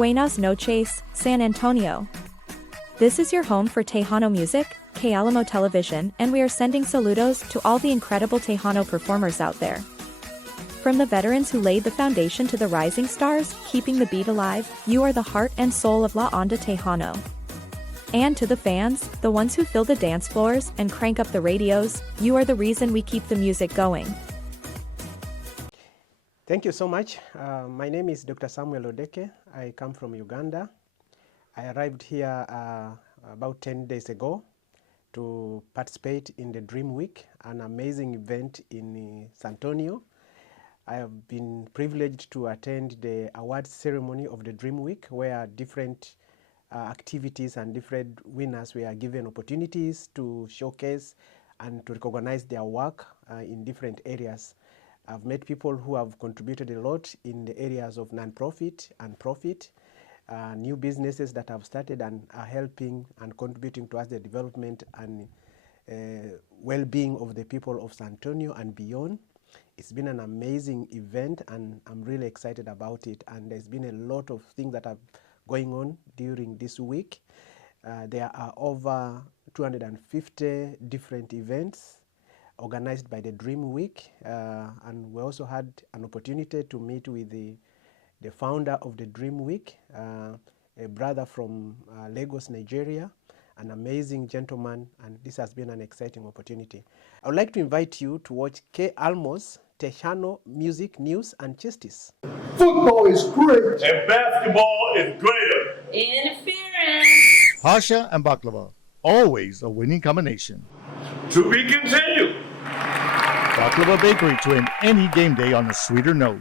Buenas noches, San Antonio. This is your home for Tejano music, KLMO television, and we are sending saludos to all the incredible Tejano performers out there. From the veterans who laid the foundation to the rising stars, keeping the beat alive, you are the heart and soul of La Onda Tejano. And to the fans, the ones who fill the dance floors and crank up the radios, you are the reason we keep the music going. Thank you so much. My name is Dr. Samuel Odeke. I come from Uganda. I arrived here about 10 days ago to participate in the Dream Week, an amazing event in San Antonio. I have been privileged to attend the awards ceremony of the Dream Week, where different activities and different winners were given opportunities to showcase and to recognize their work in different areas. I've met people who have contributed a lot in the areas of non-profit and profit, new businesses that have started and are helping and contributing towards the development and well-being of the people of San Antonio and beyond. It's been an amazing event and I'm really excited about it, and there's been a lot of things that are going on during this week. There are over 250 different events organized by the Dream Week, and we also had an opportunity to meet with the founder of the Dream Week, a brother from Lagos, Nigeria, an amazing gentleman, and this has been an exciting opportunity. I would like to invite you to watch KLMO's Tejano Music, News and Justice. Football is great. And basketball is greater. Interference. Pasha and baklava, always a winning combination. To be continued. Baklava Bakery to end any game day on a sweeter note.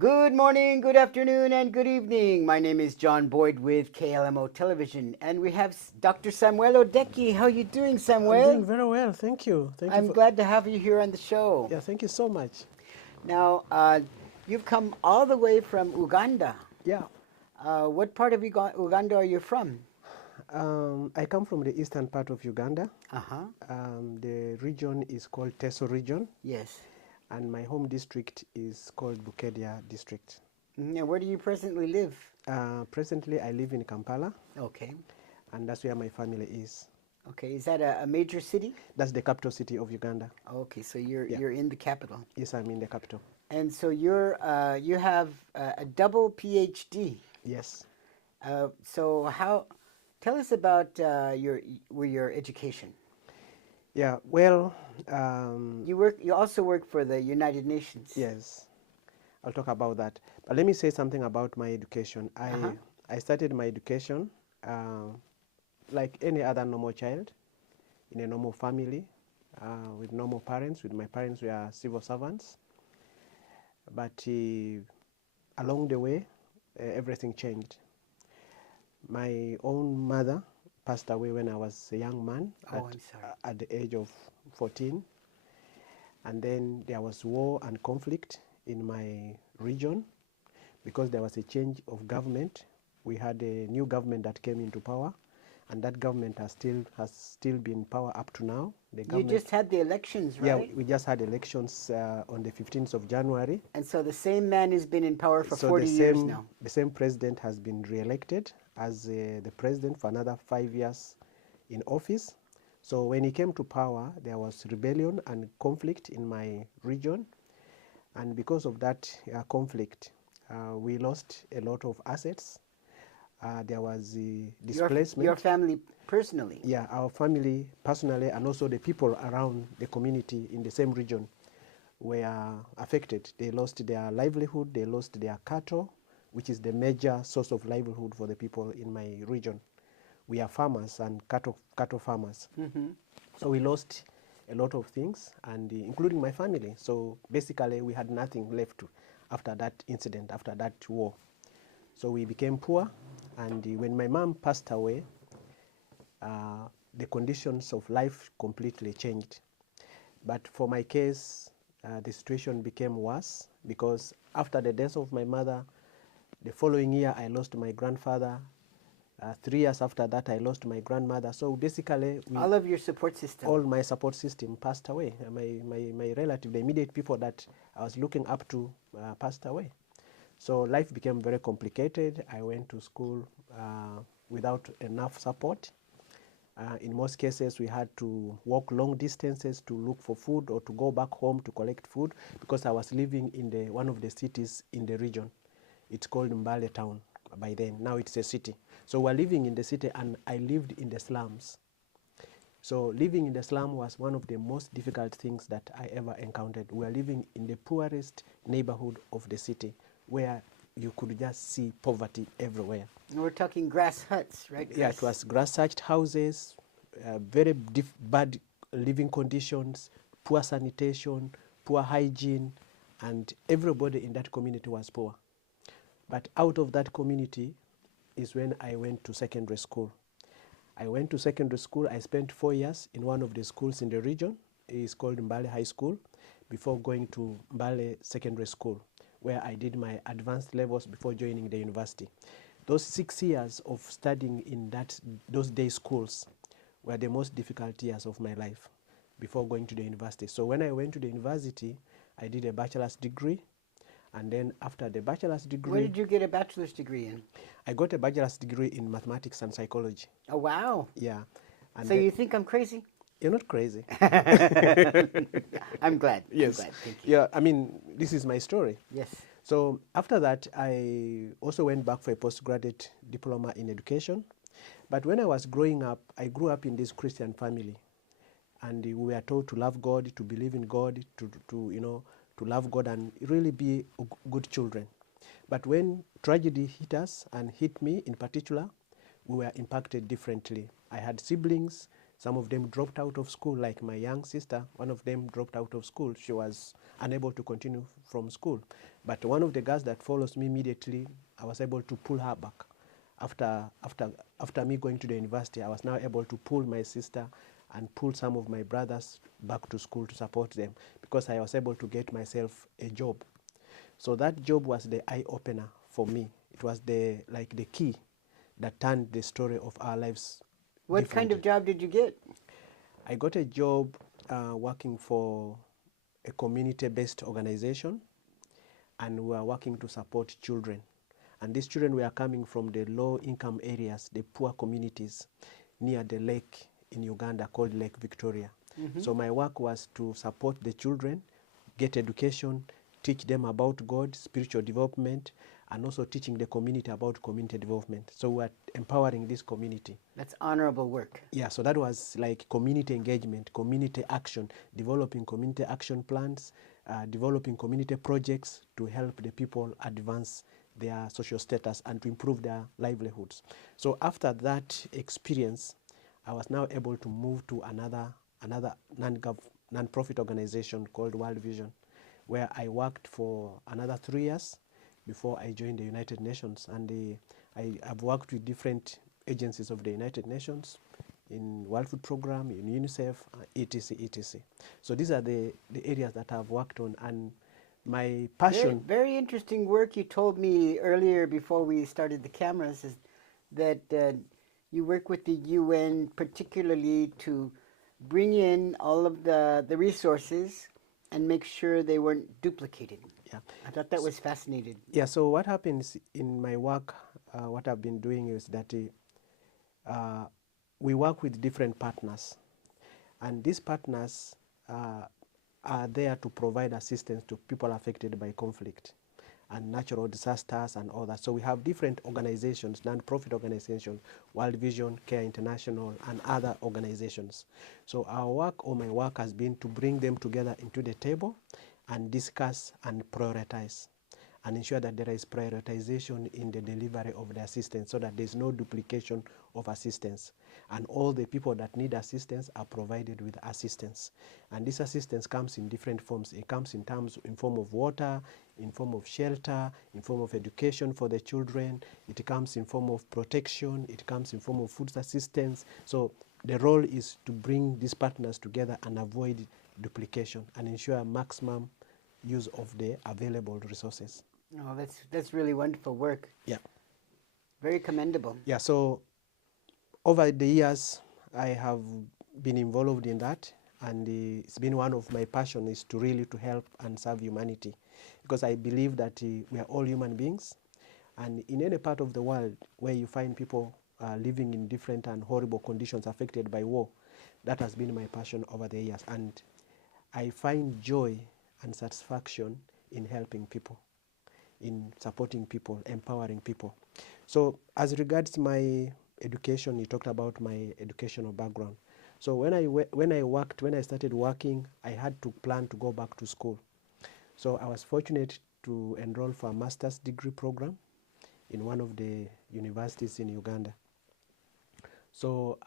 Good morning, good afternoon, and good evening. My name is John Boyd with KLMO Television, and we have Dr. Samuel Odeke. How are you doing, Samuel? I'm doing very well, thank you. I'm glad to have you here on the show. Yeah, thank you so much. Now, you've come all the way from Uganda. Yeah. What part of Uganda are you from? I come from the eastern part of Uganda. Uh-huh. The region is called Teso region. Yes. And my home district is called Bukedia district. And where do you presently live? Presently, I live in Kampala. Okay. And that's where my family is. Okay. Is that a major city? That's the capital city of Uganda. Okay, so you're in the capital. Yes, I'm in the capital. And so you have a double PhD. Yes. So tell us about your education. Yeah, well, you also work for the United Nations. Yes, I'll talk about that. But let me say something about my education. I started my education like any other normal child in a normal family with normal parents. With my parents, we are civil servants. But along the way, everything changed. My own mother passed away when I was a young man at the age of 14. And then there was war and conflict in my region because there was a change of government. We had a new government that came into power, and that government has still been in power up to now. You just had the elections, right? Yeah, we just had elections on the 15th of January. And so the same man has been in power for 40 years now. The same president has been re-elected as the president for another 5 years in office. So when he came to power, there was rebellion and conflict in my region. And because of that conflict, we lost a lot of assets. There was displacement. Your family personally? Yeah, our family personally, and also the people around the community in the same region were affected. They lost their livelihood, they lost their cattle, which is the major source of livelihood for the people in my region. We are farmers and cattle farmers. Mm-hmm. So we lost a lot of things, and including my family. So basically we had nothing left after that incident, after that war. So we became poor, and when my mom passed away, the conditions of life completely changed. But for my case, the situation became worse because after the death of my mother, the following year I lost my grandfather. 3 years after that, I lost my grandmother. So basically, all of your support system, all my support system passed away. My relative, the immediate people that I was looking up to, passed away. So life became very complicated. I went to school without enough support. In most cases, we had to walk long distances to look for food or to go back home to collect food because I was living in one of the cities in the region. It's called Mbale town by then. Now it's a city. So we're living in the city, and I lived in the slums. So living in the slum was one of the most difficult things that I ever encountered. We were living in the poorest neighborhood of the city where you could just see poverty everywhere. And we're talking grass huts, right? Yeah, it was grass-thatched houses, very bad living conditions, poor sanitation, poor hygiene, and everybody in that community was poor. But out of that community is when I went to secondary school. I went to secondary school. I spent 4 years in one of the schools in the region. It's called Mbale High School, before going to Mbale Secondary School, where I did my advanced levels before joining the university. Those 6 years of studying in those day schools were the most difficult years of my life before going to the university. So when I went to the university, I did a bachelor's degree. And then after the bachelor's degree... Where did you get a bachelor's degree in? I got a bachelor's degree in mathematics and psychology. Oh, wow. Yeah. And so you think I'm crazy? You're not crazy. I'm glad. Yes. I'm glad. Thank you. Yeah, I mean, this is my story. Yes. So after that, I also went back for a postgraduate diploma in education. But when I was growing up, I grew up in this Christian family. And we were told to love God, to believe in God, to love God and really be good children. But when tragedy hit us, and hit me in particular, we were impacted differently. I had siblings. Some of them dropped out of school, like my young sister. One of them dropped out of school. She was unable to continue from school. But one of the girls that follows me immediately, I was able to pull her back. After me going to the university, I was now able to pull my sister and pull some of my brothers back to school to support them, because I was able to get myself a job. So that job was the eye-opener for me. It was the key that turned the story of our lives. What kind of job did you get? I got a job working for a community-based organization, and we were working to support children. And these children were coming from the low-income areas, the poor communities near the lake in Uganda called Lake Victoria. Mm-hmm. So my work was to support the children, get education, teach them about God, spiritual development, and also teaching the community about community development. So we're empowering this community. That's honorable work. Yeah, so that was like community engagement, community action, developing community action plans, developing community projects to help the people advance their social status and to improve their livelihoods. So after that experience, I was now able to move to another non-profit organization called World Vision, where I worked for another 3 years before I joined the United Nations. And I've worked with different agencies of the United Nations, in World Food Program, in UNICEF, etc., etc. So these are the areas that I've worked on. And my passion... Very interesting work. You told me earlier before we started the cameras is that you work with the UN particularly to bring in all of the resources and make sure they weren't duplicated. Yeah. I thought that was fascinating. Yeah, so what happens in my work, what I've been doing is that we work with different partners. And these partners are there to provide assistance to people affected by conflict and natural disasters and all that. So we have different organizations, non-profit organizations, World Vision, Care International, and other organizations. So our work, or my work, has been to bring them together into the table and discuss and prioritize and ensure that there is prioritization in the delivery of the assistance so that there's no duplication of assistance. And all the people that need assistance are provided with assistance. And this assistance comes in different forms. It comes in form of water, in form of shelter, in form of education for the children. It comes in form of protection. It comes in form of food assistance. So the role is to bring these partners together and avoid duplication and ensure maximum use of the available resources. Oh, that's really wonderful work. Yeah. Very commendable. Yeah, so over the years, I have been involved in that, and it's been one of my passions is to really to help and serve humanity. because I believe that we are all human beings, and in any part of the world where you find people living in different and horrible conditions affected by war, that has been my passion over the years, and I find joy and satisfaction in helping people, in supporting people, empowering people. So as regards my education, you talked about my educational background. So when I started working, I had to plan to go back to school. So I was fortunate to enroll for a master's degree program in one of the universities in Uganda. So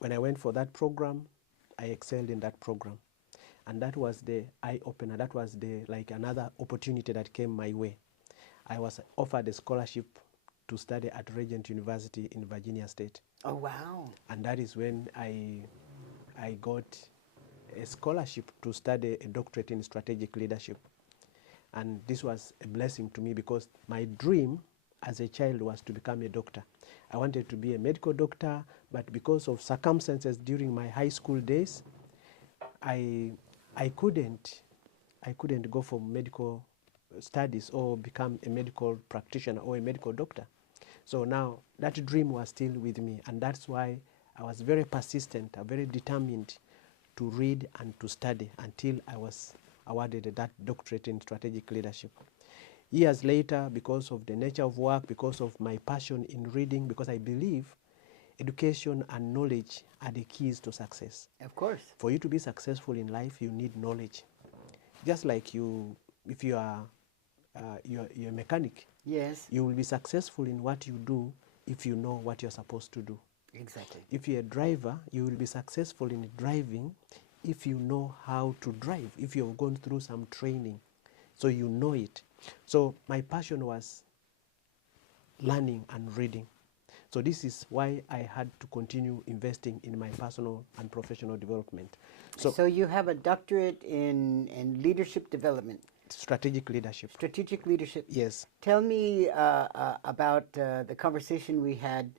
when I went for that program, I excelled in that program. And that was the eye-opener. That was like another opportunity that came my way. I was offered a scholarship to study at Regent University in Virginia State. Oh, wow. And that is when I got a scholarship to study a doctorate in strategic leadership. And this was a blessing to me because my dream as a child was to become a doctor. I wanted to be a medical doctor, but because of circumstances during my high school days, I couldn't go for medical studies or become a medical practitioner or a medical doctor. So now that dream was still with me, and that's why I was very persistent, very determined to read and to study until I was awarded that doctorate in strategic leadership. Years later, because of the nature of work, because of my passion in reading, because I believe education and knowledge are the keys to success. Of course. For you to be successful in life, you need knowledge. Just like if you are you're a mechanic, Yes. you will be successful in what you do if you know what you're supposed to do. Exactly. If you're a driver, you will be successful in driving if you know how to drive, if you've gone through some training, so you know it. So my passion was learning and reading. So this is why I had to continue investing in my personal and professional development. So you have a doctorate in leadership development. Strategic leadership. Strategic leadership. Yes. Tell me about the conversation we had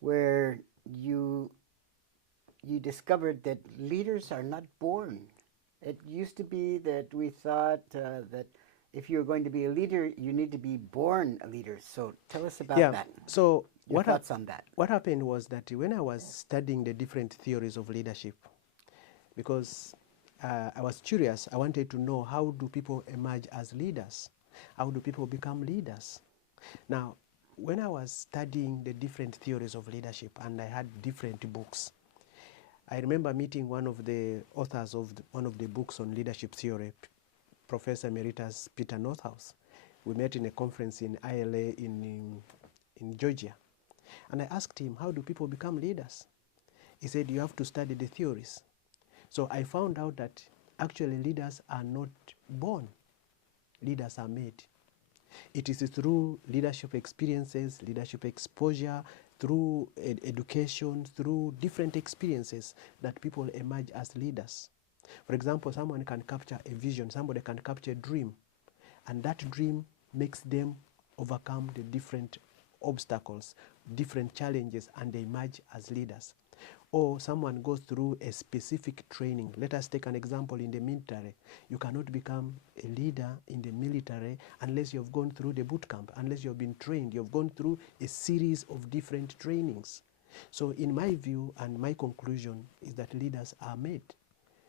where you discovered that leaders are not born. It used to be that we thought that if you're going to be a leader, you need to be born a leader. So tell us about that. So Your thoughts on that. What happened was that when I was studying the different theories of leadership, because I was curious, I wanted to know, how do people emerge as leaders? How do people become leaders? Now, when I was studying the different theories of leadership, and I had different books, I remember meeting one of the authors of one of the books on leadership theory, Professor Emeritus Peter Northouse. We met in a conference in ILA in Georgia. And I asked him, how do people become leaders? He said, you have to study the theories. So I found out that actually leaders are not born. Leaders are made. It is through leadership experiences, leadership exposure, through education, through different experiences that people emerge as leaders. For example, someone can capture a vision, somebody can capture a dream, and that dream makes them overcome the different obstacles, different challenges, and they emerge as leaders. Or someone goes through a specific training. Let us take an example in the military. You cannot become a leader in the military unless you've gone through the boot camp, unless you've been trained. You've gone through a series of different trainings. So in my view and my conclusion is that leaders are made.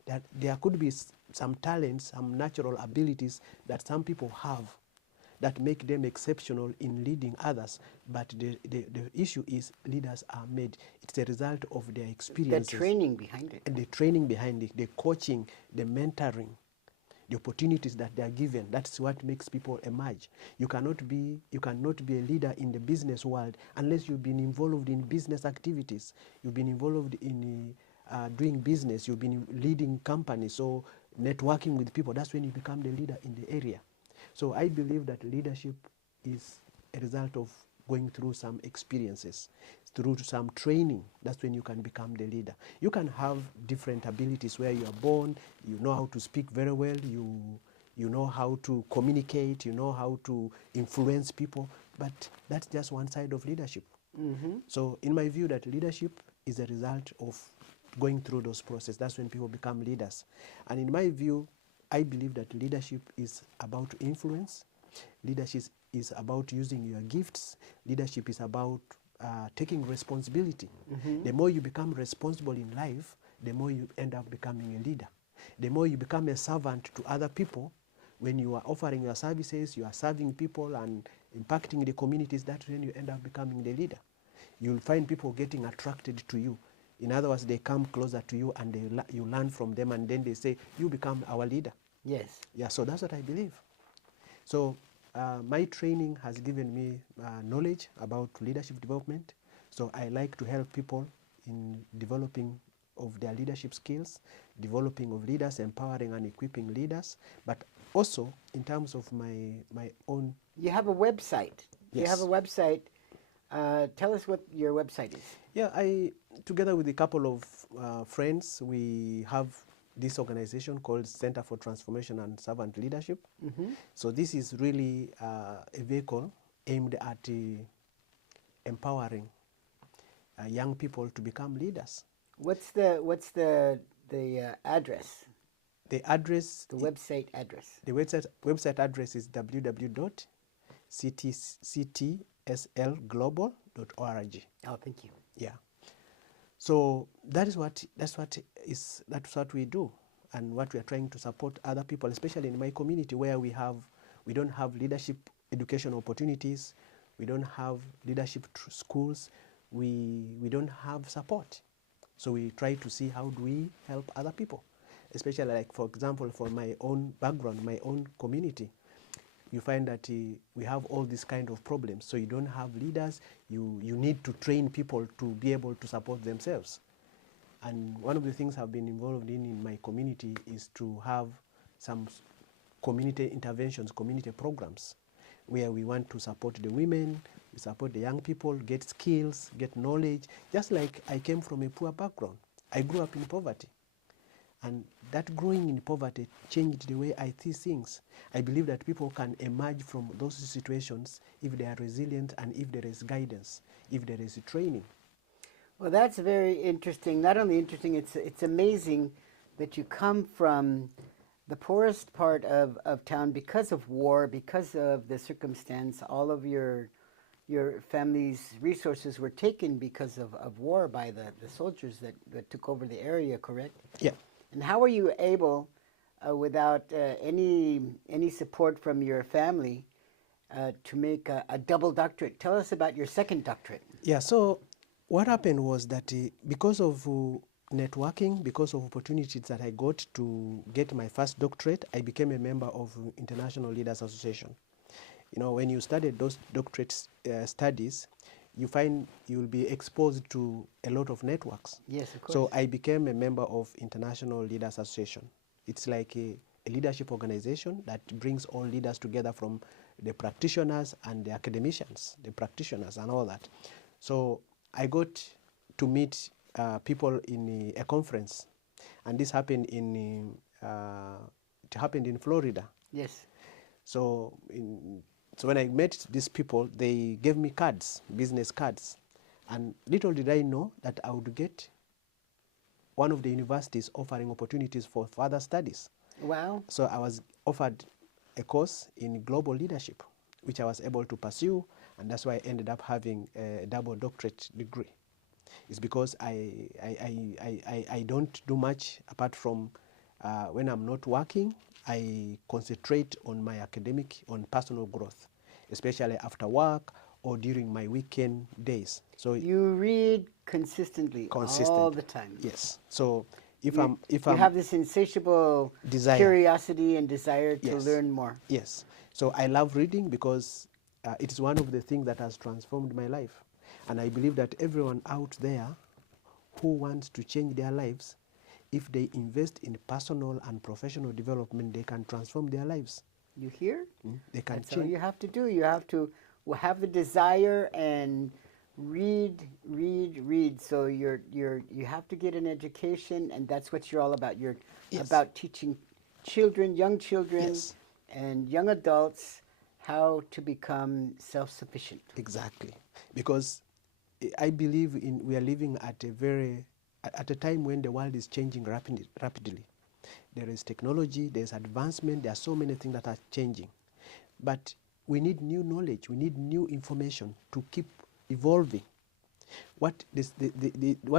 That there could be some talents, some natural abilities that some people have that make them exceptional in leading others, but the issue is leaders are made. It's a result of their experiences. The training behind it. And the training behind it, the coaching, the mentoring, the opportunities that they are given. That's what makes people emerge. You cannot be a leader in the business world unless you've been involved in business activities. You've been involved in doing business. You've been leading companies, so networking with people. That's when you become the leader in the area. So I believe that leadership is a result of going through some experiences, through some training. That's when you can become the leader. You can have different abilities where you are born, you know how to speak very well, you know how to communicate, you know how to influence people, but that's just one side of leadership. Mm-hmm. So in my view, that leadership is a result of going through those processes. That's when people become leaders. And in my view, I believe that leadership is about influence. Leadership is about using your gifts. Leadership is about taking responsibility. The more you become responsible in life, the more you end up becoming a leader. The more you become a servant to other people, when you are offering your services, you are serving people and impacting the communities, that's when you end up becoming the leader. You'll find people getting attracted to you. In other words, they come closer to you and you learn from them, and then they say, you become our leader. Yes. Yeah, so that's what I believe. So my training has given me knowledge about leadership development. So I like to help people in developing of their leadership skills, developing of leaders, empowering and equipping leaders, but also in terms of my own. You have a website. Yes. You have a website. Tell us what your website is. Yeah, together with a couple of friends, we have this organization called Center for Transformation and Servant Leadership. So this is really a vehicle aimed at empowering young people to become leaders. What's the address? The address. The website address. The website address is www.ctslglobal.org. Oh, thank you. Yeah. So that's what we do, and what we are trying to support other people, especially in my community where we don't have leadership education opportunities, we don't have leadership schools, we don't have support. So we try to see how do we help other people, especially like, for example, for my own background, my own community. You find that we have all these kind of problems. So you don't have leaders. You need to train people to be able to support themselves. And one of the things I've been involved in my community is to have some community interventions, community programs, where we want to support the women, we support the young people, get skills, get knowledge. Just like I came from a poor background. I grew up in poverty. And that growing in poverty changed the way I see things. I believe that people can emerge from those situations if they are resilient and if there is guidance, if there is training. Well, that's very interesting. Not only interesting, it's amazing that you come from the poorest part of town because of war, because of the circumstance. All of your family's resources were taken because of war by the soldiers that took over the area, correct? Yeah. And how were you able, without any support from your family, to make a double doctorate? Tell us about your second doctorate. Yeah, so what happened was that because of networking, because of opportunities that I got to get my first doctorate, I became a member of International Leaders Association. You know, when you studied those doctorate studies, you find you'll be exposed to a lot of networks. Yes, of course. So I became a member of International Leaders Association. It's like a leadership organization that brings all leaders together, from the practitioners and the academicians, the practitioners and all that. So I got to meet people in a conference, and this happened in Florida. Yes. So when I met these people, they gave me cards, business cards. And little did I know that I would get one of the universities offering opportunities for further studies. Wow. So I was offered a course in global leadership, which I was able to pursue, and that's why I ended up having a double doctorate degree. It's because I don't do much apart from when I'm not working. I concentrate on my on personal growth, especially after work or during my weekend days. So you read consistently all the time. Yes. So if you I'm have this insatiable desire, curiosity and desire to yes, learn more. Yes. So I love reading because it is one of the things that has transformed my life. And I believe that everyone out there who wants to change their lives, if they invest in personal and professional development, they can transform their lives. You hear? They can That's change. all you have to do. You have to have the desire and read. So you have to get an education, and that's what you're all about. You're about teaching children, young children, and young adults how to become self-sufficient. Exactly, because I believe we are living at a time when the world is changing rapidly. there is technology, there's advancement, there are so many things that are changing. But we need new knowledge, we need new information to keep evolving. What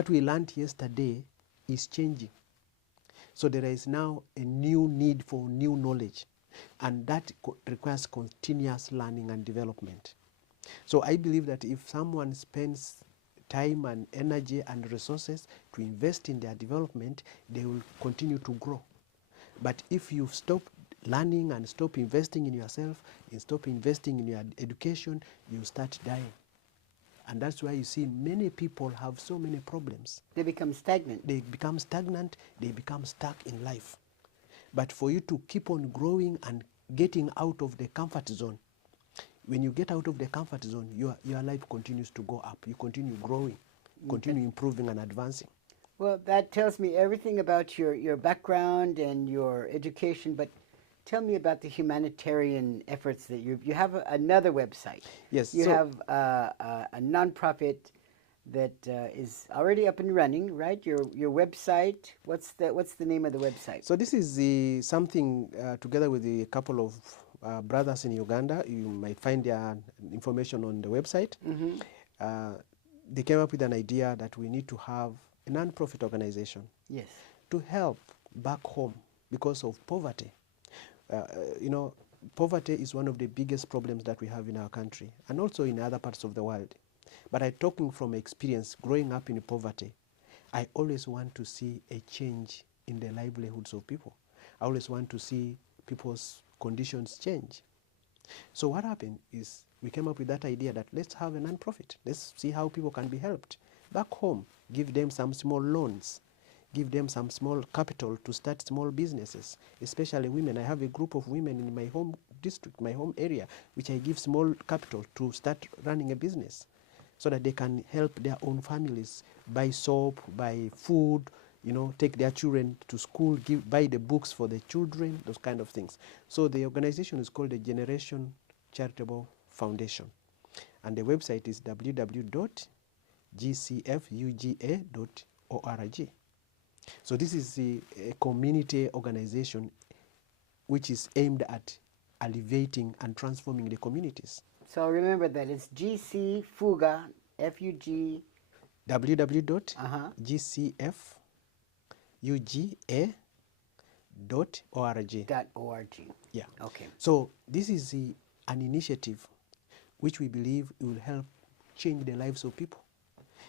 we learned yesterday is changing. So there is now a new need for new knowledge, and that requires continuous learning and development. So I believe that if someone spends time and energy and resources to invest in their development, they will continue to grow. But if you stop learning and stop investing in yourself and stop investing in your education, you start dying. And that's why you see many people have so many problems. They become stagnant. They become stagnant, they become stuck in life. But for you to keep on growing and getting out of the comfort zone, when you get out of the comfort zone, your life continues to go up. You continue growing, continue improving and advancing. Well, that tells me everything about your background and your education, but tell me about the humanitarian efforts that you have another website. Yes. You have a nonprofit that is already up and running, right? Your website. What's the name of the website? So this is something together with a couple of brothers in Uganda. You might find their information on the website. They came up with an idea that we need to have a non-profit organization. Yes. To help back home because of poverty. You know, poverty is one of the biggest problems that we have in our country and also in other parts of the world. But I'm talking from experience, growing up in poverty, I always want to see a change in the livelihoods of people. I always want to see people's conditions change. So what happened is we came up with that idea that let's have a non-profit. Let's see how people can be helped back home, give them some small loans, give them some small capital to start small businesses, especially women. I have a group of women in my home district, my home area, which I give small capital to start running a business so that they can help their own families buy soap, buy food, you know, take their children to school, buy the books for the children, those kind of things. So the organization is called the Generation Charitable Foundation. And the website is www.gcfuga.org. So this is a community organization which is aimed at alleviating and transforming the communities. So remember that it's GC Fuga, F-U-G. www.gcfuga.org. Yeah. Okay. So this is an initiative which we believe will help change the lives of people.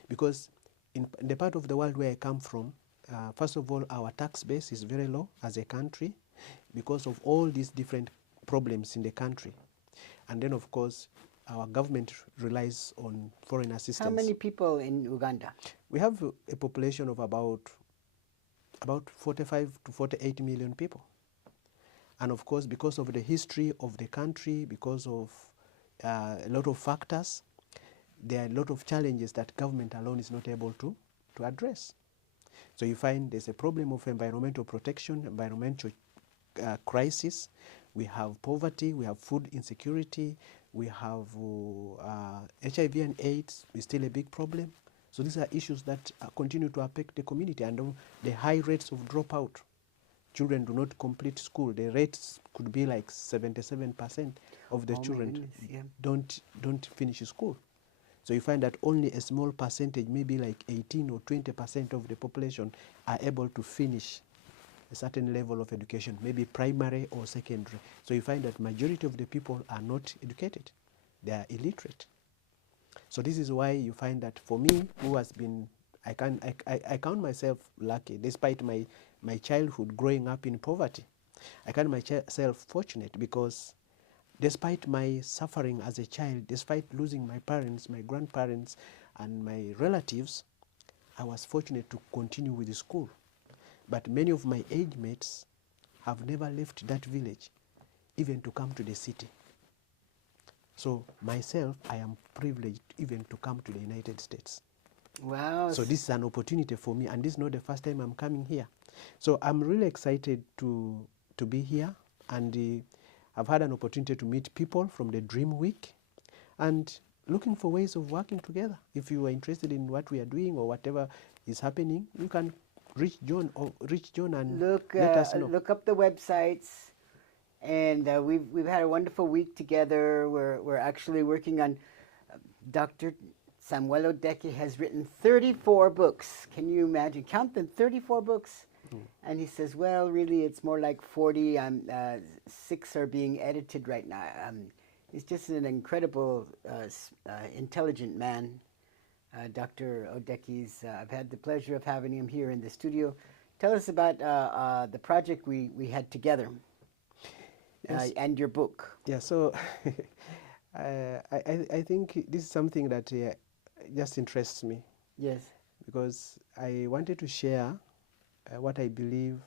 Because in the part of the world where I come from, first of all, our tax base is very low as a country because of all these different problems in the country. And then, of course, our government relies on foreign assistance. How many people in Uganda? We have a population of about 45 to 48 million people. And of course, because of the history of the country, because of a lot of factors, there are a lot of challenges that government alone is not able to address. So you find there's a problem of environmental protection, environmental crisis. We have poverty, we have food insecurity, we have HIV and AIDS is still a big problem. So these are issues that continue to affect the community, and the high rates of dropout. Children do not complete school. The rates could be like 77% of the children don't finish school. So you find that only a small percentage, maybe like 18 or 20% of the population are able to finish a certain level of education, maybe primary or secondary. So you find that majority of the people are not educated. They are illiterate. So this is why you find that for me, who has been, I count myself lucky, despite my childhood growing up in poverty. I count myself fortunate because despite my suffering as a child, despite losing my parents, my grandparents, and my relatives, I was fortunate to continue with the school. But many of my age mates have never left that village, even to come to the city. So myself, I am privileged even to come to the United States. Wow. So this is an opportunity for me, and this is not the first time I'm coming here. So I'm really excited to be here, and I've had an opportunity to meet people from the Dream Week and looking for ways of working together. If you are interested in what we are doing or whatever is happening, you can reach John and Look, let us know. look up the websites, and we've had a wonderful week together. We're actually working on Dr. Samuel Odeke has written 34 books. Can you imagine? Count them, 34 books. And he says, well, really, it's more like 40. 6 are being edited right now. He's just an incredible, intelligent man. Dr. Odeke's, I've had the pleasure of having him here in the studio. Tell us about the project we had together. Yes. And your book. Yeah, so I think this is something that just interests me. Yes. Because I wanted to share what I believe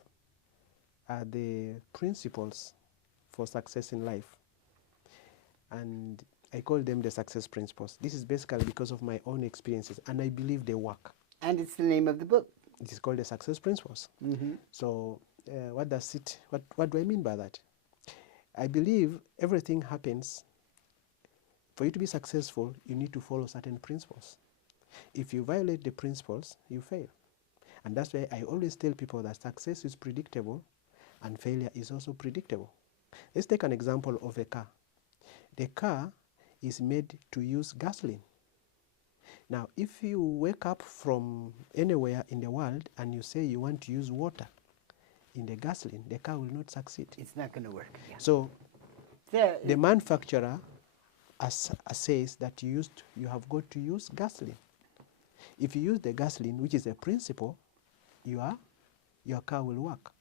are the principles for success in life. And I call them the success principles. This is basically because of my own experiences, and I believe they work. And it's the name of the book. It is called the success principles. Mm-hmm. So what do I mean by that? I believe everything happens. For you to be successful, you need to follow certain principles. If you violate the principles, you fail. And that's why I always tell people that success is predictable and failure is also predictable. Let's take an example of a car. The car is made to use gasoline. Now, if you wake up from anywhere in the world and you say you want to use water in the gasoline, the car will not succeed. It's not going to work. Yeah. So the manufacturer says that you have got to use gasoline. If you use the gasoline, which is a principle, your car will work.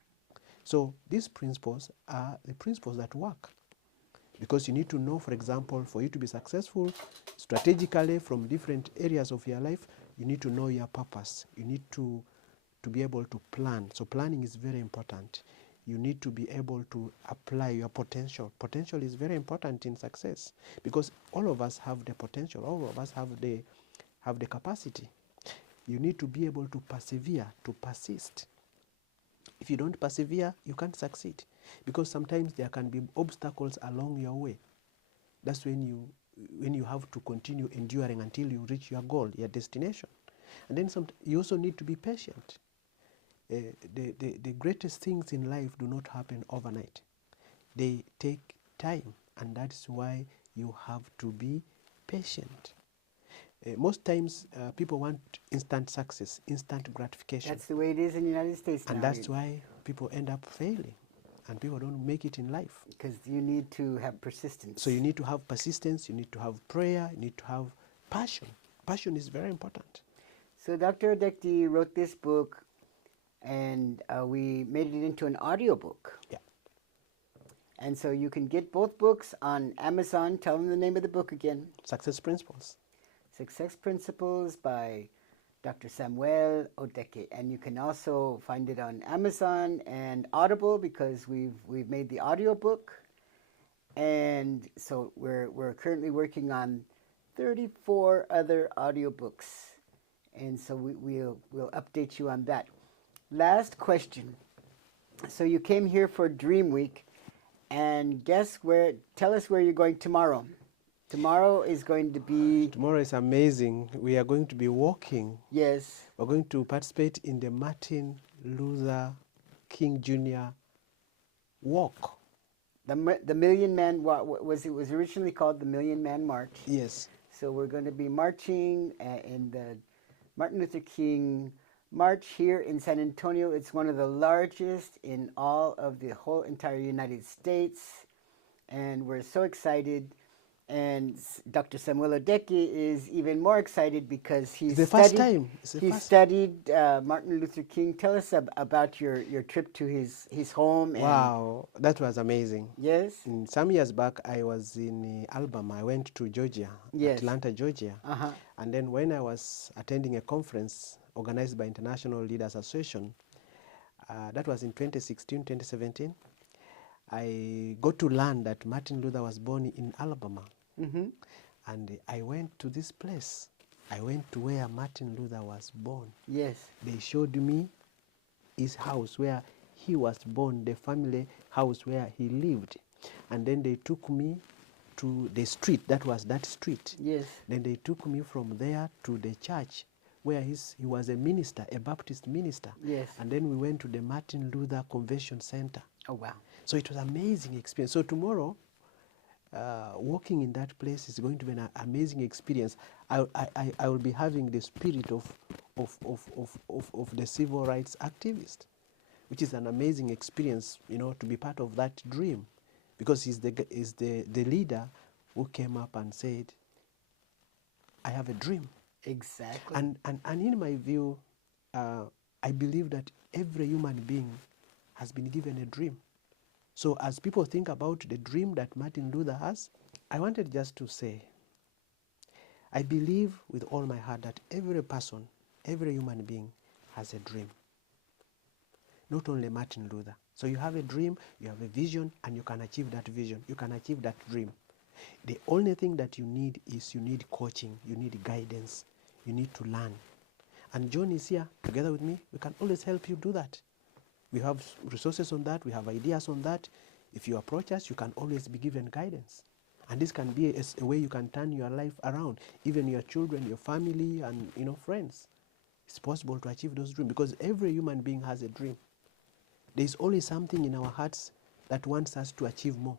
So these principles are the principles that work. Because you need to know, for example, for you to be successful strategically from different areas of your life, you need to know your purpose. You need to be able to plan. So planning is very important. You need to be able to apply your potential. Potential is very important in success because all of us have the potential. All of us have the capacity. You need to be able to persevere, to persist. If you don't persevere, you can't succeed because sometimes there can be obstacles along your way. That's when you have to continue enduring until you reach your goal, your destination. And then you also need to be patient. The greatest things in life do not happen overnight. They take time, and that's why you have to be patient. Most times, people want instant success, instant gratification. That's the way it is in the United States now. And that's why people end up failing, and people don't make it in life. Because you need to have persistence. So you need to have persistence, you need to have prayer, you need to have passion. Passion is very important. So Dr. Odeke wrote this book, and we made it into an audiobook. Yeah. And so you can get both books on Amazon. Tell them the name of the book again. Success Principles. Success Principles by Dr. Samuel Odeke. And you can also find it on Amazon and Audible because we've made the audiobook. And so we're currently working on 34 other audiobooks. And so we'll update you on that. Last question. So you came here for Dream Week, and tell us where you're going tomorrow. Tomorrow is going to be... Tomorrow is amazing. We are going to be walking. Yes. We're going to participate in the Martin Luther King Jr. walk. The Million Man, it was originally called the Million Man March. Yes. So we're going to be marching in the Martin Luther King March here in San Antonio. It's one of the largest in all of the whole entire United States. And we're so excited. And Dr. Samuel Odeke is even more excited because he studied Martin Luther King. Tell us about your trip to his home. Wow, that was amazing. Yes? Some years back, I was in Alabama. I went to Georgia, yes. Atlanta, Georgia. Uh-huh. And then when I was attending a conference organized by International Leaders Association, that was in 2016, 2017, I got to learn that Martin Luther was born in Alabama. Mm-hmm. And I went to this place. I went to where Martin Luther was born. Yes. They showed me his house where he was born, the family house where he lived. And then they took me to the street, that was that street. Yes. Then they took me from there to the church where he was a minister, a Baptist minister. Yes. And then we went to the Martin Luther Convention Center. Oh, wow. So it was an amazing experience. So tomorrow, walking in that place is going to be an amazing experience. I will be having the spirit of the civil rights activist, which is an amazing experience, you know, to be part of that dream, because he's the leader who came up and said, I have a dream. Exactly. And in my view, I believe that every human being has been given a dream. So as people think about the dream that Martin Luther has, I wanted just to say, I believe with all my heart that every person, every human being has a dream. Not only Martin Luther. So you have a dream, you have a vision, and you can achieve that vision. You can achieve that dream. The only thing that you need is you need coaching, you need guidance, you need to learn. And John is here together with me. We can always help you do that. We have resources on that, we have ideas on that. If you approach us, you can always be given guidance. And this can be a way you can turn your life around, even your children, your family, and friends. It's possible to achieve those dreams because every human being has a dream. There is always something in our hearts that wants us to achieve more,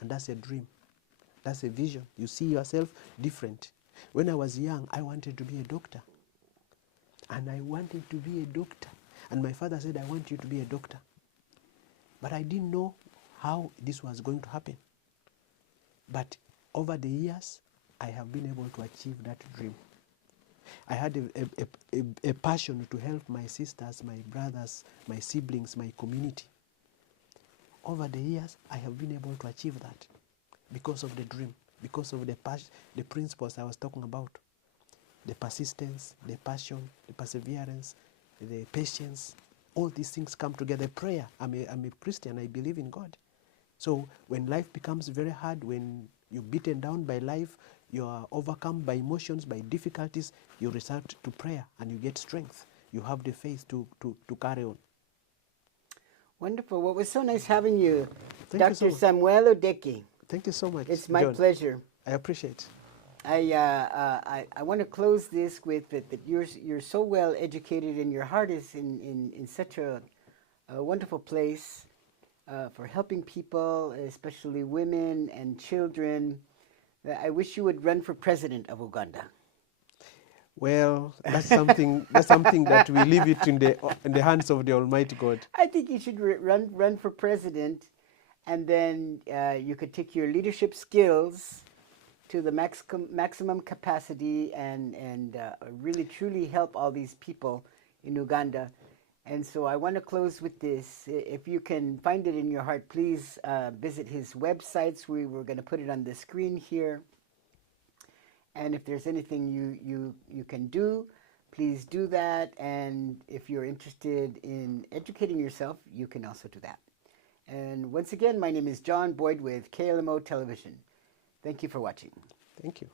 and that's a dream. That's a vision. You see yourself different. When I was young, I wanted to be a doctor. And I wanted to be a doctor. And my father said, I want you to be a doctor. But I didn't know how this was going to happen. But over the years, I have been able to achieve that dream. I had a passion to help my sisters, my brothers, my siblings, my community. Over the years, I have been able to achieve that because of the dream, because of the principles I was talking about. The persistence, the passion, the perseverance, the patience, all these things come together. Prayer. I'm a Christian, I believe in God. So when life becomes very hard, when you're beaten down by life, you are overcome by emotions, by difficulties, you resort to prayer and you get strength. You have the faith to carry on. Wonderful. Well, it was so nice having you, Thank you Dr. so much. Samuel Odeke. Thank you so much. It's my John. pleasure. I appreciate. I want to close this with that you're so well educated and your heart is in such a wonderful place for helping people, especially women and children. I wish you would run for president of Uganda. Well, that's something that we leave it in the hands of the Almighty God. I think you should run for president, and then you could take your leadership skills to the maximum capacity and really truly help all these people in Uganda. And so I want to close with this. If you can find it in your heart, please visit his websites. We're going to put it on the screen here. And if there's anything you can do, please do that. And if you're interested in educating yourself, you can also do that. And once again, my name is John Boyd with KLMO Television. Thank you for watching. Thank you.